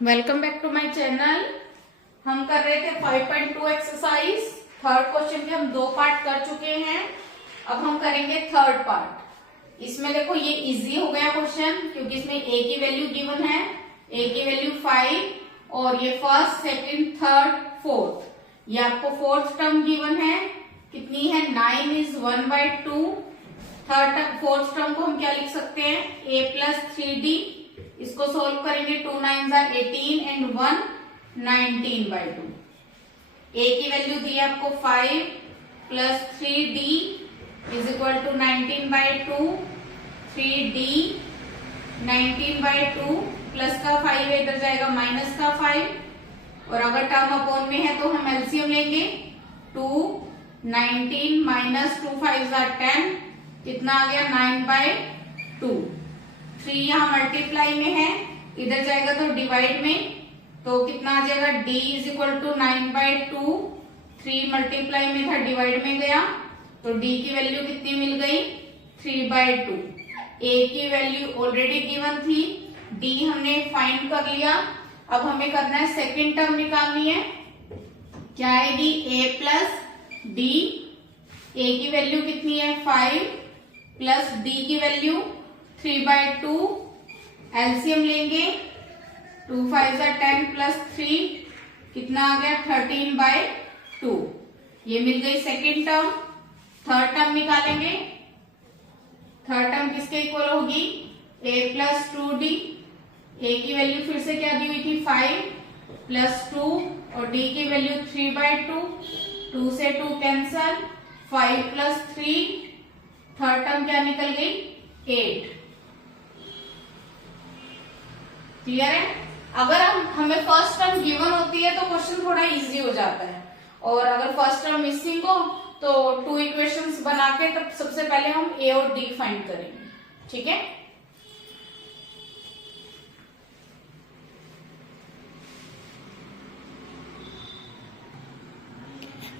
Welcome back to my channel. हम कर रहे थे 5.2 एक्सरसाइज। थर्ड क्वेश्चन के हम दो पार्ट कर चुके हैं। अब हम करेंगे थर्ड पार्ट। इसमें देखो ये इजी हो गया क्वेश्चन, क्योंकि इसमें ए की वैल्यू गिवन है। ए की वैल्यू 5 और ये फर्स्ट, सेकंड, थर्ड, फोर्थ। ये आपको फोर्थ टर्म गिवन है, कितनी है 9 इज 1/2। फोर्थ टर्म को हम क्या लिख सकते हैं, a प्लस 3d। इसको सोल्व करेंगे, 2 9 18 एंड 1 19/2। a की वैल्यू दी है आपको 5 plus 3d is equal to 19/2। 3d 19/2 plus का 5 इधर जाएगा माइनस का 5, और अगर टर्म अपॉन में है तो हम एलसीएम लेंगे। 2 19 माइनस 2 5 10, कितना आ गया 9/2। 3 यहाँ मल्टीप्लाई में है, इधर जाएगा तो डिवाइड में, तो कितना आ जाएगा d is equal to 9/2। 3 multiply में था, डिवाइड में गया, तो d की वैल्यू कितनी मिल गई 3/2। a की वैल्यू ऑलरेडी गिवन थी, d हमने फाइंड कर लिया। अब हमें करना है सेकेंड टर्म निकालनी है। क्या आएगी a प्लस d। a की वैल्यू कितनी है 5 प्लस d की वैल्यू 3/2। एलसीएम लेंगे, 2 5 10 प्लस 3, कितना आ गया 13/2। ये मिल गई सेकेंड टर्म। थर्ड टर्म निकालेंगे। थर्ड टर्म किसके इक्वल होगी, a प्लस 2d। a की वैल्यू फिर से क्या दी हुई थी 5 प्लस 2 और d की वैल्यू 3/2। 2 से 2 कैंसल, 5 प्लस 3, थर्ड टर्म क्या निकल गई 8। क्लियर है। अगर हमें फर्स्ट टर्म गिवन होती है तो क्वेश्चन थोड़ा इजी हो जाता है, और अगर फर्स्ट टर्म मिसिंग हो तो 2 इक्वेशंस बना के तब सबसे पहले हम a और d फाइंड करेंगे। ठीक है।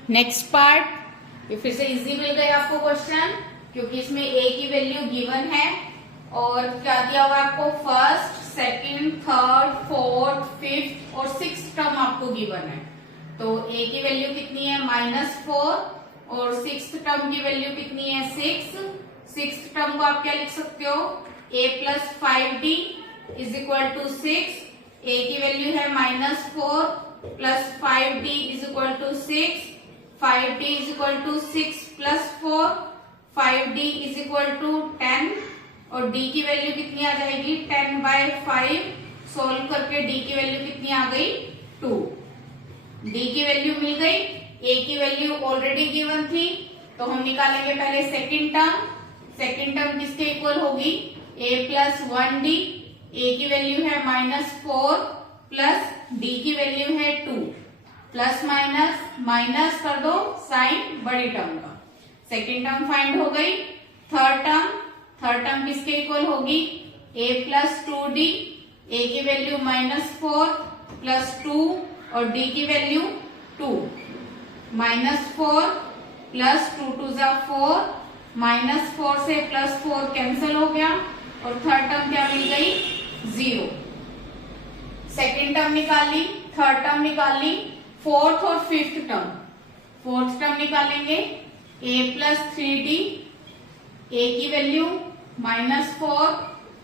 नेक्स्ट पार्ट, ये फिर से इजी मिल गया आपको क्वेश्चन, क्योंकि इसमें a की वैल्यू गिवन है और क्या दिया हुआ आपको first, second, third, fourth, fifth और सिक्स्थ टर्म आपको गिवन है। तो a की वैल्यू कितनी है -4 और सिक्स्थ टर्म की वैल्यू कितनी है 6। सिक्स्थ टर्म को आप क्या लिख सकते हो, a plus 5d is equal to 6। a की वैल्यू है -4 plus 5d is equal to 6। 5d is equal to 6 plus 4, 5d is equal to 10, और d की वैल्यू कितनी आ जाएगी 10/5। सोल्व करके d की वैल्यू कितनी आ गई 2। d की वैल्यू मिल गई, a की वैल्यू ऑलरेडी गिवन थी, तो हम निकालेंगे पहले सेकंड टर्म। सेकंड टर्म किसके इक्वल होगी, a प्लस 1d। a की वैल्यू है -4 प्लस d की वैल्यू है 2। प्लस माइनस माइनस कर दो साइन बड़ी टर्म का। सेकेंड टर्म फाइंड हो गई। थर्ड टर्म किसके इक्वल होगी, a प्लस 2d। a की वैल्यू -4 प्लस 2 और d की वैल्यू 2। -4 प्लस 2 2 4, -4 से +4 कैंसिल हो गया, और थर्ड टर्म क्या मिल गई 0। सेकेंड टर्म निकाल ली, थर्ड टर्म निकाल ली, फोर्थ और फिफ्थ टर्म। फोर्थ टर्म निकालेंगे, a प्लस 3d। a की वैल्यू -4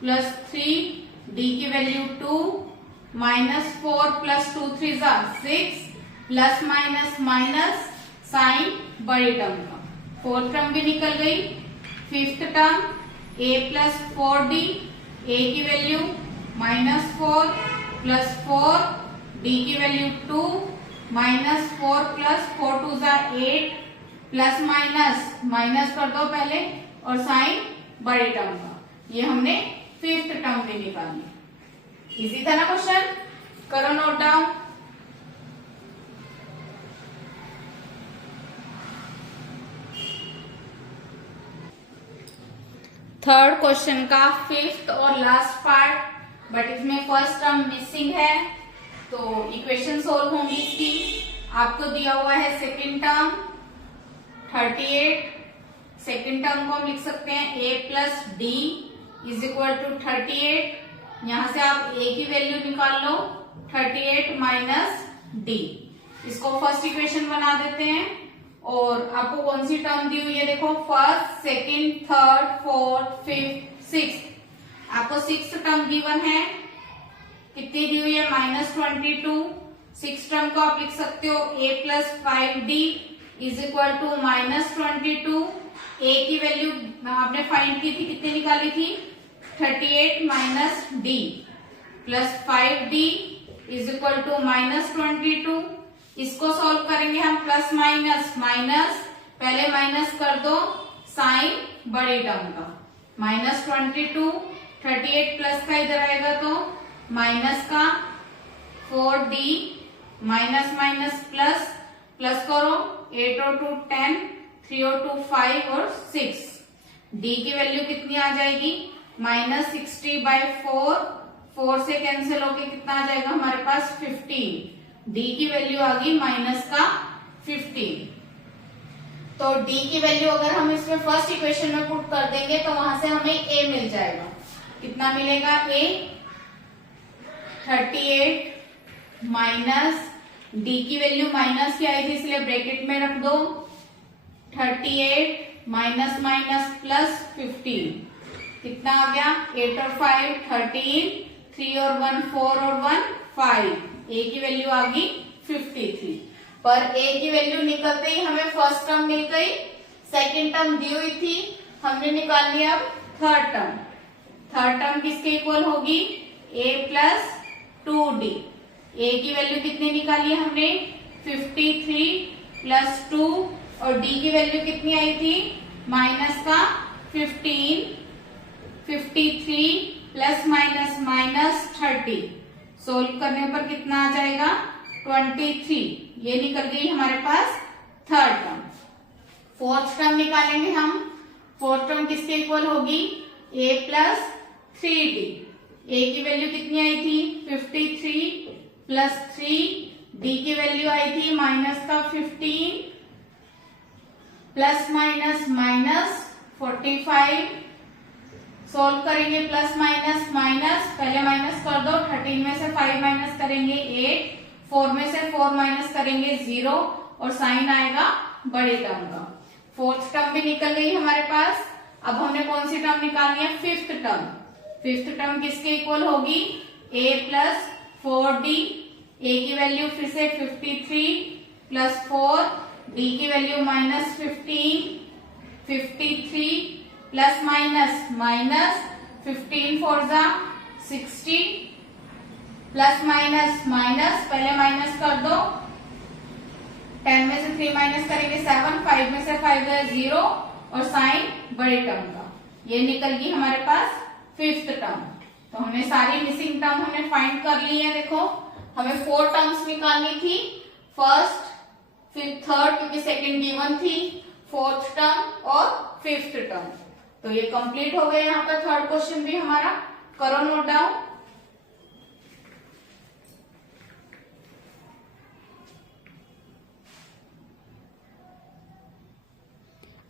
प्लस 3, d की value 2। -4 plus 2 3 6, plus minus minus sign बड़ी टर्म का। फोर्थ टर्म भी निकल गई। Fifth term a plus 4d। a की वैल्यू -4 प्लस 4, d की value 2। -4 plus 4 2 8, plus minus minus कर दो पहले, और साइन बड़ी टर्म का। ये हमने फिफ्थ टर्म भी निकाली। इजी था ना क्वेश्चन, करो नोट डाउन। थर्ड क्वेश्चन का फिफ्थ और लास्ट पार्ट, बट इसमें फर्स्ट टर्म मिसिंग है, तो इक्वेशन सोल्व होंगी इसकी। आपको दिया हुआ है सेकेंड टर्म 38। सेकेंड टर्म को हम लिख सकते हैं a plus d is equal to 38। यहां से आप a की वैल्यू निकाल लो 38 माइनस डी। इसको फर्स्ट इक्वेशन बना देते हैं। और आपको कौन सी टर्म दी हुई है, देखो first, second, third, fourth, fifth, sixth. आपको सिक्स्थ टर्म गिवन है, कितनी दी हुई है, -22। सिक्स टर्म को आप लिख सकते हो a plus 5d is equal to -22। a की वैल्यू आपने फाइंड की थी, कितनी निकाली थी, 38 minus d plus 5d is equal to -22। इसको सॉल्व करेंगे हम प्लस माइनस, माइनस पहले माइनस कर दो साइन बड़े टर्म का, -22, 38 प्लस का इधर आएगा तो माइनस का 4d minus minus plus, plus करो 8 और 2 10, 3 और 2 5 और 6। d की वैल्यू कितनी आ जाएगी, -60/4, 4 से कैंसिल होके कितना आ जाएगा हमारे पास 15। d की वैल्यू आ गई माइनस का 15। तो d की वैल्यू अगर हम इसमें फर्स्ट इक्वेशन में पुट कर देंगे तो वहां से हमें a मिल जाएगा। कितना मिलेगा, a 38 माइनस d की वैल्यू माइनस की आई थी इसलिए ब्रैकेट में रख दो, 38 माइनस माइनस प्लस 15, कितना आ गया, 8 और 5 13, 3 और 1 4 और 1 5। a की वैल्यू आ गई 53। पर a की वैल्यू निकलते ही हमें फर्स्ट टर्म मिल गई, सेकंड टर्म दी हुई थी, हमने निकाल लिया अब थर्ड टर्म। थर्ड टर्म किसके इक्वल होगी, a प्लस 2d। a की वैल्यू कितनी निकाली है हमने, 53 प्लस 2 और d की वैल्यू कितनी आई थी, माइनस का 15, 53 प्लस माइनस माइनस 30। सोल्व करने पर कितना आ जाएगा, 23। ये निकल गई हमारे पास थर्ड टर्म। फोर्थ टर्म निकालेंगे हम। फोर्थ टर्म किसके इक्वल होगी, a प्लस 3d। a की वैल्यू कितनी आई थी, 53 प्लस 3, d की वैल्यू आई थी माइनस का 15 प्लस माइनस माइनस 45। सोल्व करेंगे प्लस माइनस माइनस, पहले माइनस कर दो, 13 में से 5 माइनस करेंगे 8, 4 में से 4 माइनस करेंगे 0 और साइन आएगा बड़े टर्म का। फोर्थ टर्म भी निकल गई हमारे पास। अब हमने कौन सी टर्म निकालनी है, फिफ्थ टर्म। फिफ्थ टर्म किसके इक्वल होगी, a प्लस 4d। a की वैल्यू फिर से 53 प्लस 4, d की value minus 15, 53 plus minus minus 15 4 जा 60 प्लस माइनस माइनस, पहले माइनस कर दो, 10 में से 3 माइनस करेंगे 7, 5 में से 5 गए 0 और साइन बड़े टर्म का। ये निकल गई हमारे पास फिफ्थ टर्म। तो हमने सारी मिसिंग टर्म हमने फाइंड कर ली है। देखो हमें 4 टर्म्स निकालनी थी, फर्स्ट फिर थर्ड क्योंकि सेकंड गिवन थी, फोर्थ टर्म और फिफ्थ टर्म। तो ये कंप्लीट हो गया यहाँ पर थर्ड क्वेश्चन भी हमारा। करो नोट डाउन।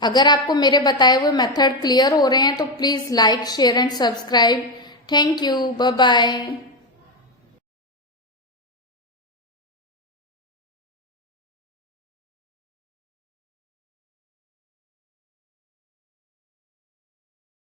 अगर आपको मेरे बताए हुए मेथड क्लियर हो रहे हैं तो please like, share and subscribe. Thank you, bye bye.